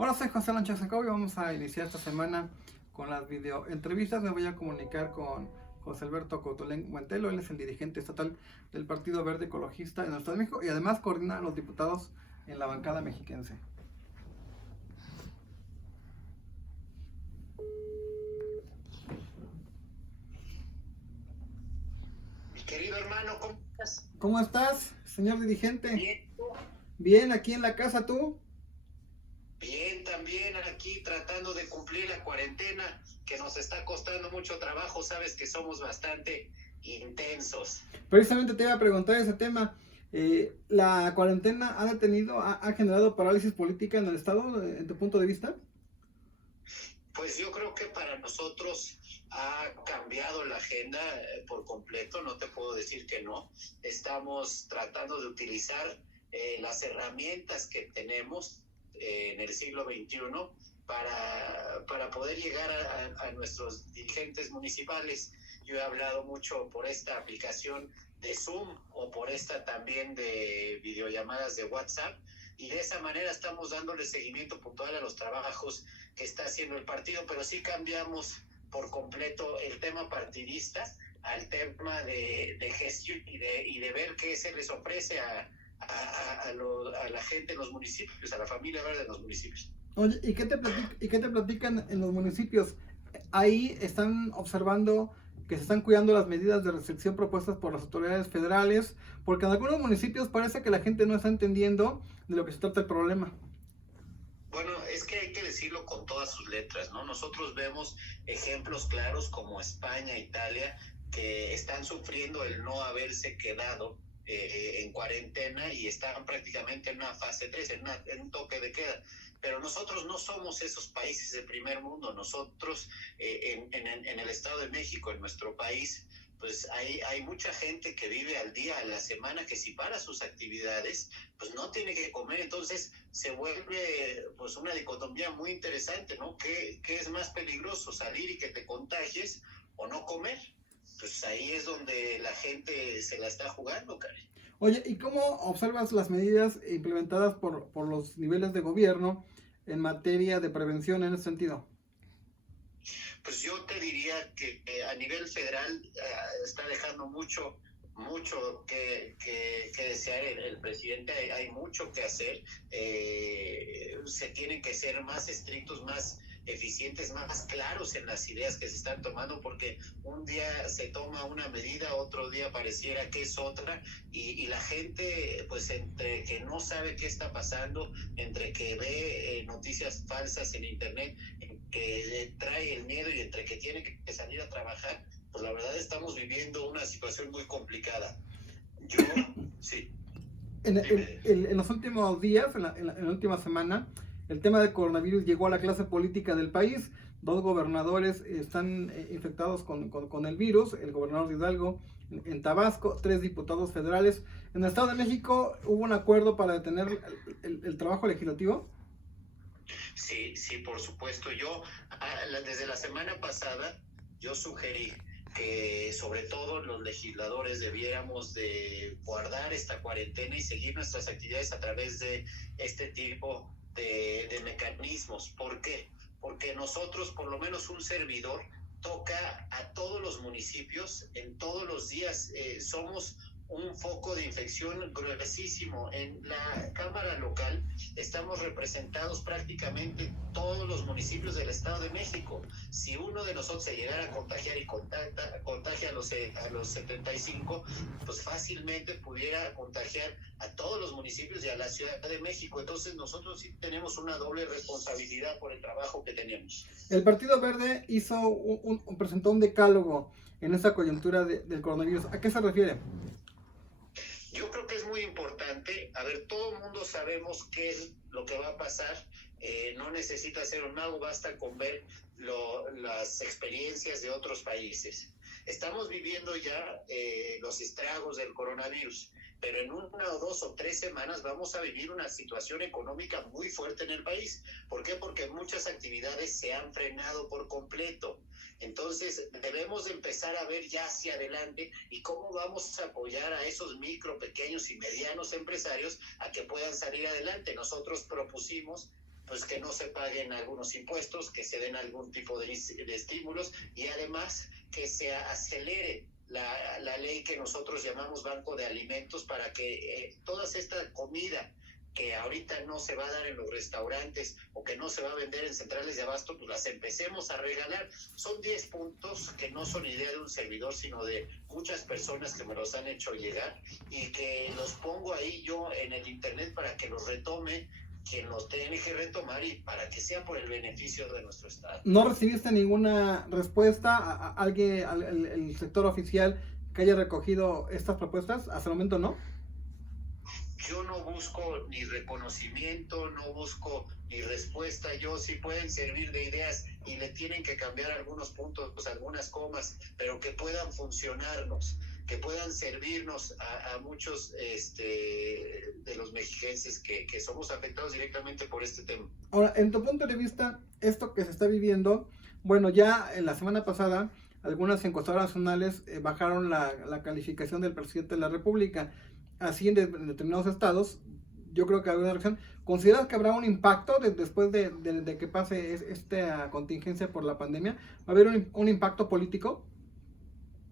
Hola, soy José Lancha Jacob y vamos a iniciar esta semana con las videoentrevistas. Me voy a comunicar con José Alberto Cotolén Buentelo. Él es el dirigente estatal del Partido Verde Ecologista en el Estado de México y además coordina a los diputados en la bancada mexiquense. Mi querido hermano, ¿cómo estás? ¿Cómo estás, señor dirigente? Bien, ¿tú? Bien, aquí en la casa, ¿tú? Bien, también aquí tratando de cumplir la cuarentena, que nos está costando mucho trabajo, sabes que somos bastante intensos. Precisamente te iba a preguntar ese tema. ¿La cuarentena ha generado parálisis política en el Estado, en tu punto de vista? Pues yo creo que para nosotros ha cambiado la agenda por completo, no te puedo decir que no. Estamos tratando de utilizar las herramientas que tenemos en el siglo XXI para poder llegar a nuestros dirigentes municipales. Yo he hablado mucho por esta aplicación de Zoom o por esta también de videollamadas de WhatsApp, y de esa manera estamos dándole seguimiento puntual a los trabajos que está haciendo el partido, pero sí cambiamos por completo el tema partidista al tema de gestión y de ver qué se les ofrece a la gente en los municipios, a la familia verde en los municipios. Oye, ¿y qué te platican en los municipios? Ahí están observando que se están cuidando las medidas de restricción propuestas por las autoridades federales, porque en algunos municipios parece que la gente no está entendiendo de lo que se trata el problema. Bueno, es que hay que decirlo con todas sus letras, ¿no? Nosotros vemos ejemplos claros como España, Italia, que están sufriendo el no haberse quedado en cuarentena y están prácticamente en una fase 3, en un toque de queda. Pero nosotros no somos esos países de primer mundo. Nosotros en el Estado de México, en nuestro país, pues hay mucha gente que vive al día, a la semana, que si para sus actividades, pues no tiene que comer. Entonces se vuelve pues una dicotomía muy interesante, ¿no? ¿Qué es más peligroso, salir y que te contagies o no comer? Pues ahí es donde la gente se la está jugando, Karen. Oye, ¿y cómo observas las medidas implementadas por los niveles de gobierno en materia de prevención en ese sentido? Pues yo te diría que a nivel federal está dejando mucho que desear el presidente. Hay mucho que hacer. Se tienen que ser más estrictos, más eficientes, más claros en las ideas que se están tomando, porque un día se toma una medida, otro día pareciera que es otra, y la gente, pues entre que no sabe qué está pasando, entre que ve noticias falsas en internet, que trae el miedo, y entre que tiene que salir a trabajar, pues la verdad estamos viviendo una situación muy complicada. Yo, sí, dime. En los últimos días, en la última semana, el tema del coronavirus llegó a la clase política del país. Dos gobernadores están infectados con el virus, el gobernador de Hidalgo en Tabasco, tres diputados federales. En el Estado de México hubo un acuerdo para detener el trabajo legislativo. Sí, sí, por supuesto. Yo, desde la semana pasada, yo sugerí que sobre todo los legisladores debiéramos de guardar esta cuarentena y seguir nuestras actividades a través de este tipo de mecanismos. ¿Por qué? Porque nosotros, por lo menos un servidor, toca a todos los municipios en todos los días. Somos un foco de infección gruesísimo. En la Cámara Local estamos representados prácticamente todos los municipios del Estado de México. Si uno de nosotros se llegara a contagiar y contagia a los 75, pues fácilmente pudiera contagiar a todos los municipios y a la Ciudad de México. Entonces nosotros sí tenemos una doble responsabilidad por el trabajo que tenemos. El Partido Verde presentó un decálogo en esta coyuntura del coronavirus. ¿A qué se refiere? Yo creo que es muy importante. A ver, todo el mundo sabemos qué es lo que va a pasar. No necesita ser un mago, basta con ver las experiencias de otros países. Estamos viviendo ya los estragos del coronavirus, pero en 1 o 2 o 3 semanas vamos a vivir una situación económica muy fuerte en el país. ¿Por qué? Porque muchas actividades se han frenado por completo. Entonces debemos de empezar a ver ya hacia adelante y cómo vamos a apoyar a esos micro, pequeños y medianos empresarios a que puedan salir adelante. Nosotros propusimos pues que no se paguen algunos impuestos, que se den algún tipo de estímulos y además que se acelere la ley que nosotros llamamos Banco de Alimentos para que toda esta comida que ahorita no se va a dar en los restaurantes o que no se va a vender en centrales de abasto, pues las empecemos a regalar. Son 10 puntos que no son idea de un servidor, sino de muchas personas que me los han hecho llegar y que los pongo ahí yo en el internet para que los retome quien los tiene que retomar y para que sea por el beneficio de nuestro Estado. ¿No recibiste ninguna respuesta a alguien, el sector oficial que haya recogido estas propuestas? Hasta el momento no. Yo no busco ni reconocimiento, no busco ni respuesta. Yo sí pueden servir de ideas y le tienen que cambiar algunos puntos, pues algunas comas, pero que puedan funcionarnos, que puedan servirnos a muchos de los mexiquenses que somos afectados directamente por este tema. Ahora, en tu punto de vista, esto que se está viviendo, bueno, ya en la semana pasada, algunas encuestadoras nacionales bajaron la calificación del presidente de la República. Así en determinados estados, yo creo que habrá una reacción. ¿Consideras que habrá un impacto después de que pase esta contingencia por la pandemia? ¿Va a haber un impacto político?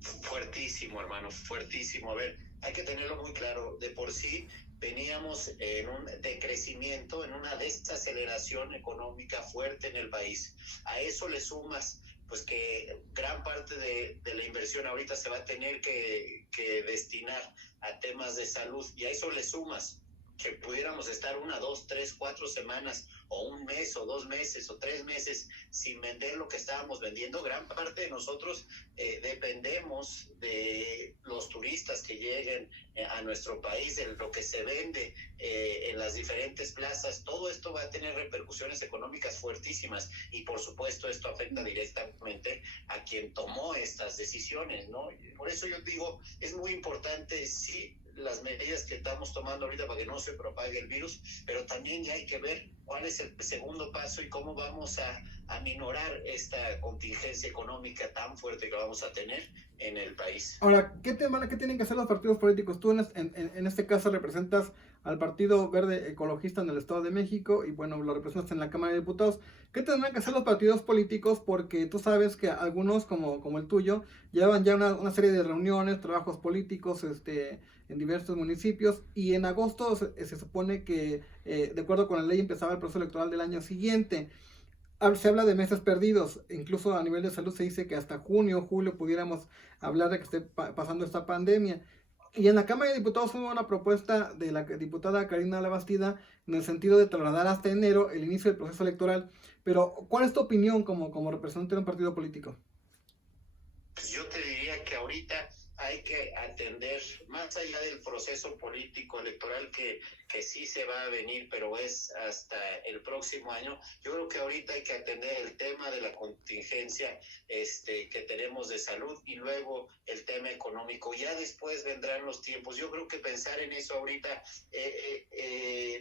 Fuertísimo, hermano, fuertísimo. A ver, hay que tenerlo muy claro. De por sí veníamos en un decrecimiento, en una desaceleración económica fuerte en el país. A eso le sumas pues que gran parte de la inversión ahorita se va a tener que destinar a temas de salud, y a eso le sumas que pudiéramos estar 1, 2, 3, 4 semanas o un mes o 2 meses o 3 meses sin vender lo que estábamos vendiendo. Gran parte de nosotros dependemos de los turistas que lleguen a nuestro país, de lo que se vende en las diferentes plazas. Todo esto va a tener repercusiones económicas fuertísimas y por supuesto esto afecta directamente a quien tomó estas decisiones, ¿no? Por eso yo digo, es muy importante, sí, las medidas que estamos tomando ahorita para que no se propague el virus, pero también ya hay que ver cuál es el segundo paso y cómo vamos a minorar esta contingencia económica tan fuerte que vamos a tener en el país. Ahora, ¿qué tienen que hacer los partidos políticos? Tú en este caso representas al Partido Verde Ecologista en el Estado de México y bueno, lo representas en la Cámara de Diputados. ¿Qué tendrán que hacer los partidos políticos? Porque tú sabes que algunos, como el tuyo, llevan ya una serie de reuniones, trabajos políticos en diversos municipios, y en agosto se supone que, de acuerdo con la ley, empezaba el proceso electoral del año siguiente. Se habla de meses perdidos, incluso a nivel de salud se dice que hasta junio, julio pudiéramos hablar de que esté pasando esta pandemia. Y en la Cámara de Diputados hubo una propuesta de la diputada Karina Labastida en el sentido de trasladar hasta enero el inicio del proceso electoral. Pero, ¿cuál es tu opinión como representante de un partido político? Pues yo te diría que ahorita hay que atender, más allá del proceso político electoral que sí se va a venir, pero es hasta el próximo año. Yo creo que ahorita hay que atender el tema de la contingencia que tenemos de salud y luego el tema económico. Ya después vendrán los tiempos. Yo creo que pensar en eso ahorita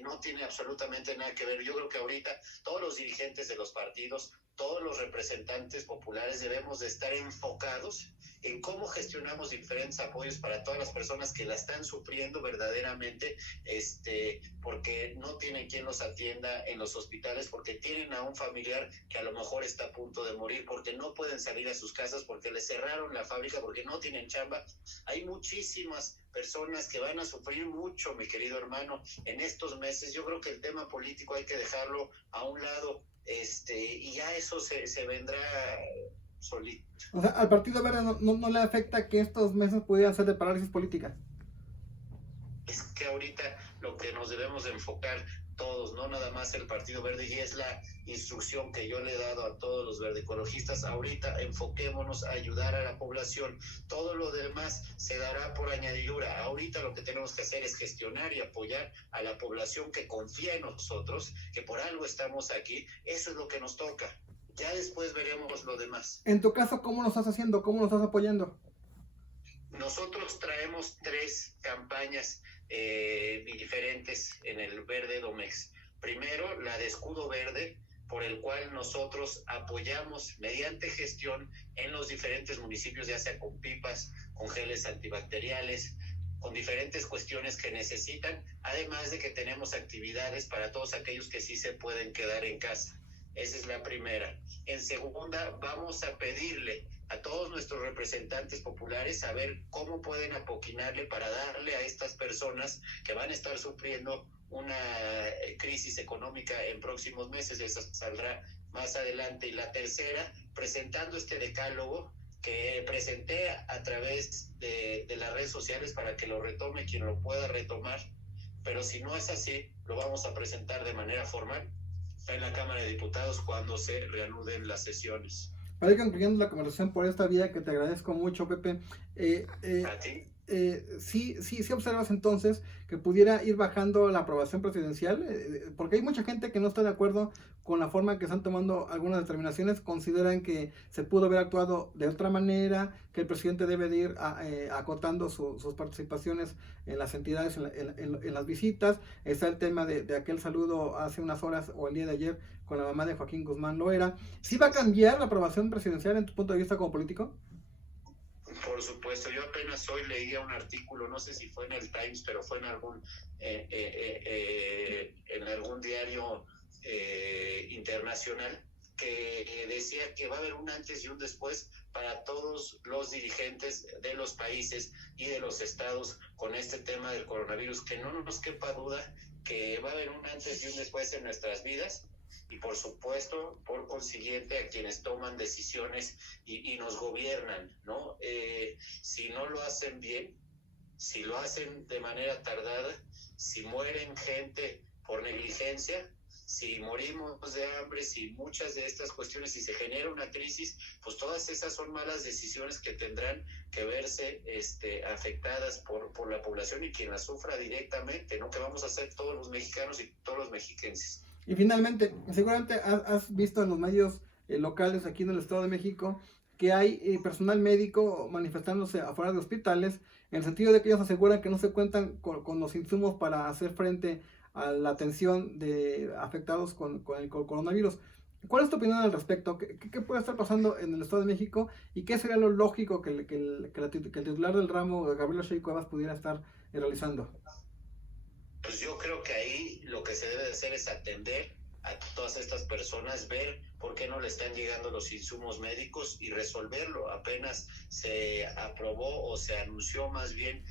no tiene absolutamente nada que ver. Yo creo que ahorita todos los dirigentes de los partidos, todos los representantes populares debemos de estar enfocados en cómo gestionamos diferentes apoyos para todas las personas que la están sufriendo verdaderamente, porque no tienen quien los atienda en los hospitales, porque tienen a un familiar que a lo mejor está a punto de morir, porque no pueden salir a sus casas, porque les cerraron la fábrica, porque no tienen chamba. Hay muchísimas personas que van a sufrir mucho, mi querido hermano, en estos meses. Yo creo que el tema político hay que dejarlo a un lado, y ya eso se vendrá solito. O sea, al Partido Verde no le afecta que estos meses pudieran ser de parálisis política. Es que ahorita lo que nos debemos de enfocar todos, no nada más el Partido Verde, y es la instrucción que yo le he dado a todos los verdecologistas. Ahorita enfoquémonos a ayudar a la población, todo lo demás se dará por añadidura. Ahorita lo que tenemos que hacer es gestionar y apoyar a la población que confía en nosotros, que por algo estamos aquí. Eso es lo que nos toca. Ya después veremos lo demás. En tu caso, ¿cómo lo estás haciendo? ¿Cómo lo estás apoyando? Nosotros traemos 3 campañas diferentes en el Verde Domex. Primero, la de Escudo Verde, por el cual nosotros apoyamos mediante gestión en los diferentes municipios, ya sea con pipas, con geles antibacteriales, con diferentes cuestiones que necesitan, además de que tenemos actividades para todos aquellos que sí se pueden quedar en casa. Esa es la primera. En segunda, vamos a pedirle a todos nuestros representantes populares a ver cómo pueden apoquinarle para darle a estas personas que van a estar sufriendo una crisis económica en próximos meses. Esa saldrá más adelante. Y la tercera, presentando este decálogo que presenté a través de las redes sociales para que lo retome quien lo pueda retomar, pero si no es así, lo vamos a presentar de manera formal en la Cámara de Diputados cuando se reanuden las sesiones. Para ir concluyendo la conversación por esta vía, que te agradezco mucho, Pepe, ¿A ti? sí observas entonces que pudiera ir bajando la aprobación presidencial, porque hay mucha gente que no está de acuerdo con la forma en que están tomando algunas determinaciones, consideran que se pudo haber actuado de otra manera, que el presidente debe de ir acotando sus participaciones en las entidades, en las visitas. Está el tema de aquel saludo hace unas horas o el día de ayer con la mamá de Joaquín Guzmán Loera. ¿Sí va a cambiar la aprobación presidencial en tu punto de vista como político? Por supuesto, yo apenas hoy leía un artículo, no sé si fue en el Times, pero fue en algún diario internacional, que decía que va a haber un antes y un después para todos los dirigentes de los países y de los estados con este tema del coronavirus, que no nos quepa duda que va a haber un antes y un después en nuestras vidas. Y por supuesto, por consiguiente, a quienes toman decisiones y nos gobiernan, ¿no? Si no lo hacen bien, si lo hacen de manera tardada, si mueren gente por negligencia, si morimos de hambre, si muchas de estas cuestiones, si se genera una crisis, pues todas esas son malas decisiones que tendrán que verse afectadas por la población y quien las sufra directamente, ¿no? Que vamos a hacer todos los mexicanos y todos los mexiquenses. Y finalmente, seguramente has visto en los medios locales aquí en el Estado de México que hay personal médico manifestándose afuera de hospitales, en el sentido de que ellos aseguran que no se cuentan con los insumos para hacer frente a la atención de afectados con el coronavirus. ¿Cuál es tu opinión al respecto? ¿Qué puede estar pasando en el Estado de México? ¿Y qué sería lo lógico que el titular del ramo, Gabriel Oshey Cuevas, pudiera estar realizando? Pues yo creo que ahí lo que se debe de hacer es atender a todas estas personas, ver por qué no le están llegando los insumos médicos y resolverlo. Apenas se aprobó o se anunció más bien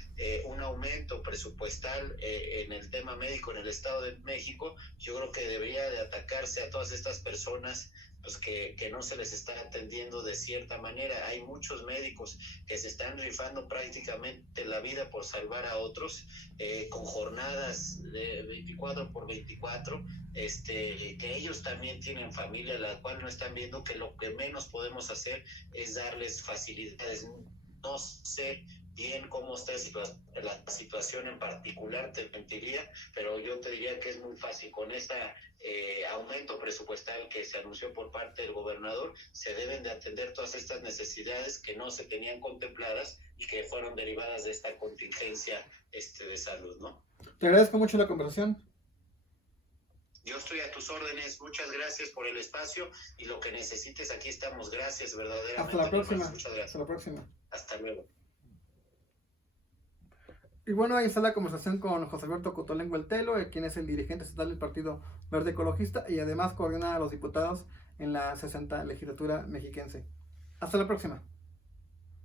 un aumento presupuestal en el tema médico en el Estado de México. Yo creo que debería de atacarse a todas estas personas pues que no se les está atendiendo de cierta manera. Hay muchos médicos que se están rifando prácticamente la vida por salvar a otros, con jornadas de 24/24, que ellos también tienen familia, la cual no están viendo que lo que menos podemos hacer es darles facilidades. No sé bien cómo está la situación en particular, te mentiría, pero yo te diría que es muy fácil. Con ese aumento presupuestal que se anunció por parte del gobernador, se deben de atender todas estas necesidades que no se tenían contempladas y que fueron derivadas de esta contingencia de salud, ¿no? Te agradezco mucho la conversación. Yo estoy a tus órdenes, muchas gracias por el espacio y lo que necesites, aquí estamos. Gracias, verdaderamente. Hasta la próxima. Muchas gracias. Hasta la próxima. Hasta luego. Y bueno, ahí está la conversación con José Alberto Cotolengo El Telo, quien es el dirigente estatal del Partido Verde Ecologista y además coordina a los diputados en la 60 legislatura mexiquense. Hasta la próxima.